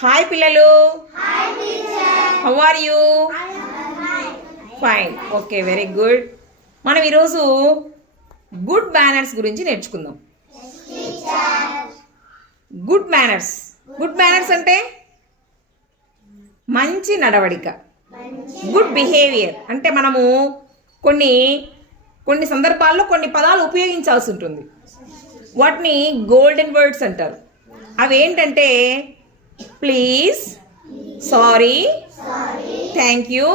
హాయ్ పిల్లలు, how are you? Fine, okay, very good. మనం ఈరోజు గుడ్ మేనర్స్ గురించి నేర్చుకుందాం. గుడ్ మేనర్స్, గుడ్ మేనర్స్ అంటే మంచి నడవడిక. గుడ్ బిహేవియర్ అంటే మనము కొన్ని సందర్భాల్లో కొన్ని పదాలు ఉపయోగించాల్సి ఉంటుంది. వాటిని గోల్డెన్ వర్డ్స్ అంటారు. అవి ఏంటంటే please, sorry, thank you,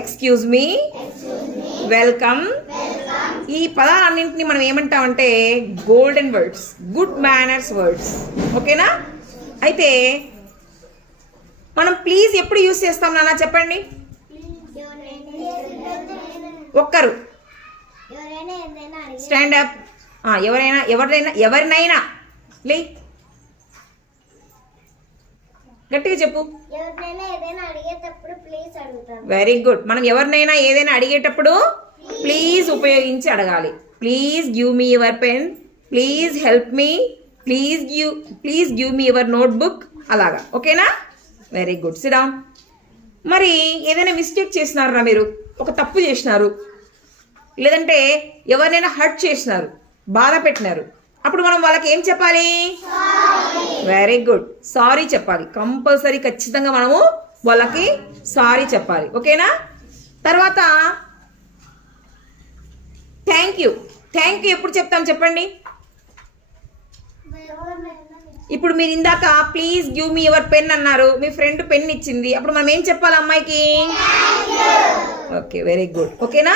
excuse me, welcome. ఈ పదాలన్నింటినీ మనం ఏమంటామంటే golden words, good manners words. ఓకేనా? అయితే మనం ప్లీజ్ ఎప్పుడు యూజ్ చేస్తాం నాన్న చెప్పండి. ఒక్కరు స్టాండ్ అప్. ఎవరినైనా లే, గట్టిగా చెప్పు. Very good. మనం ఎవరినైనా ఏదైనా అడిగేటప్పుడు ప్లీజ్ ఉపయోగించి అడగాలి. Please give me your pen, please help me, please give me your notebook, అలాగా. ఓకేనా? Very good. SIT down. మరి ఏదైనా మిస్టేక్ చేసినారా మీరు, ఒక తప్పు చేసినారు, లేదంటే ఎవరినైనా హర్ట్ చేసినారు, బాధ పెట్టినారు, అప్పుడు మనం వాళ్ళకి ఏం చెప్పాలి? వెరీ గుడ్, సారీ చెప్పాలి. కంపల్సరీ, ఖచ్చితంగా మనము వాళ్ళకి సారీ చెప్పాలి. ఓకేనా? తర్వాత థ్యాంక్ యూ. థ్యాంక్ యూ ఎప్పుడు చెప్తాం చెప్పండి. ఇప్పుడు మీరు ఇందాక please give me your pen అన్నారు, మీ ఫ్రెండ్ పెన్ ఇచ్చింది, అప్పుడు మనం ఏం చెప్పాలి అమ్మాయికి? Okay, very good. ఓకేనా?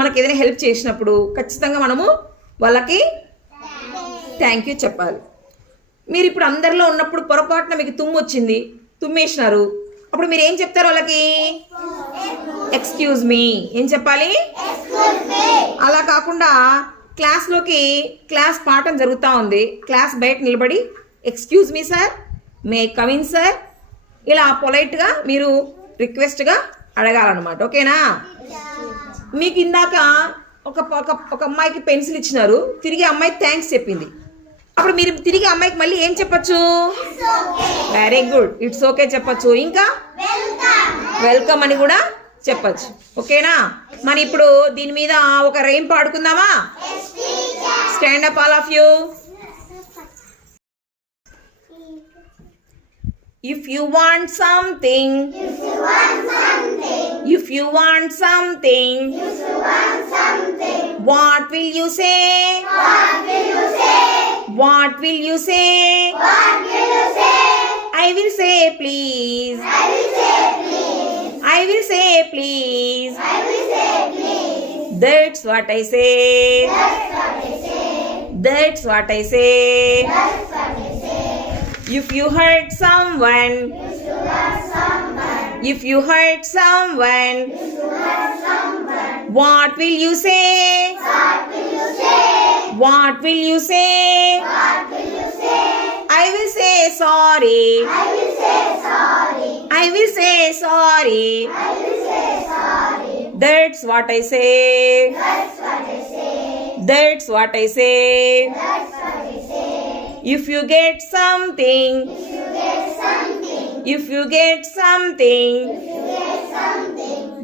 మనకి ఏదైనా హెల్ప్ చేసినప్పుడు ఖచ్చితంగా మనము వాళ్ళకి థ్యాంక్ యూ చెప్పాలి. మీరు ఇప్పుడు అందరిలో ఉన్నప్పుడు పొరపాటున మీకు తుమ్ము వచ్చింది, తుమ్మేసినారు, అప్పుడు మీరు ఏం చెప్తారు వాళ్ళకి? Excuse me. ఏం చెప్పాలి? అలా కాకుండా క్లాస్ పాఠం జరుగుతూ ఉంది, క్లాస్ బయట నిలబడి excuse me sir, may come in sir, ఇలా పొలైట్గా మీరు రిక్వెస్ట్గా అడగాలన్నమాట. ఓకేనా? మీకు ఇందాక ఒక అమ్మాయికి పెన్సిల్ ఇచ్చినారు, తిరిగి అమ్మాయి థ్యాంక్స్ చెప్పింది, అప్పుడు మీరు తిరిగి అమ్మాయికి మళ్ళీ ఏం చెప్పచ్చు? వెరీ గుడ్, ఇట్స్ ఓకే చెప్పచ్చు. ఇంకా వెల్కమ్ అని కూడా చెప్పచ్చు. ఓకేనా? మరి ఇప్పుడు దీని మీద ఒక రైమ్ పాడుకుందామా? Stand up all of you. If you want something, what will you say? What will you say? I will say please. I will say please. That's what I say. That's what I say. If you hurt someone, what will you say? What will you say? I will say sorry. I will say sorry. That's what I say. That's what I say. If you get something,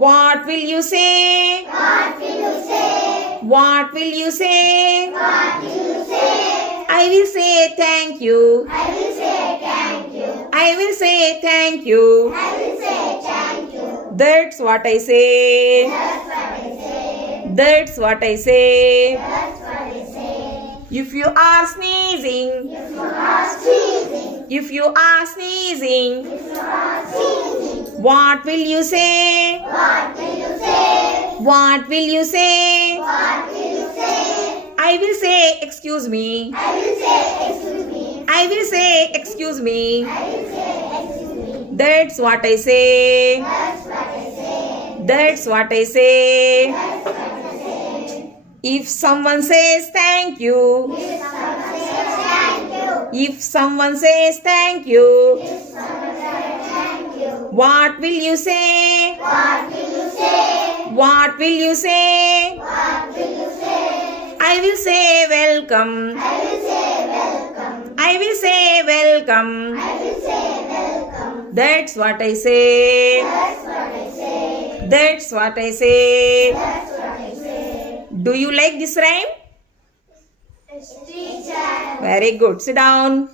what will you say? What will you say? I will say thank you. I will say thank you. That's what I say. That's what I say. If you are sneezing, what will you say? What will you say? I will say excuse me. I will say excuse me. That's what I say. That's what I say. If someone says thank you, what will you say? What will you say? I will say welcome. I will say welcome. welcome. That's what I say. That's what I say. Do you like this rhyme? Very good. Sit down.